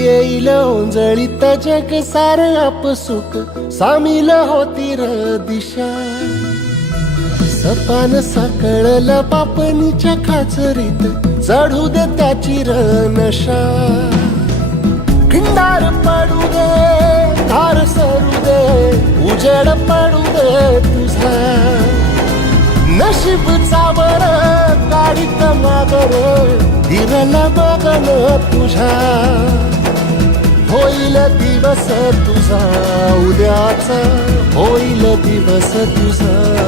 येईल ओंजळीत जग सार आपसुक सामील होती र दिशा सपान साकळल पापणीच्या खाचरीत चढू दे त्याची र नशा खिंडार पडू दे धार सरू दे उजेड पडू दे तुझा नशीब चावर गाडीत मागर हिरल बघन तुझ्या होईल दिवस तुझा उद्याचा होईल दिवस तुझा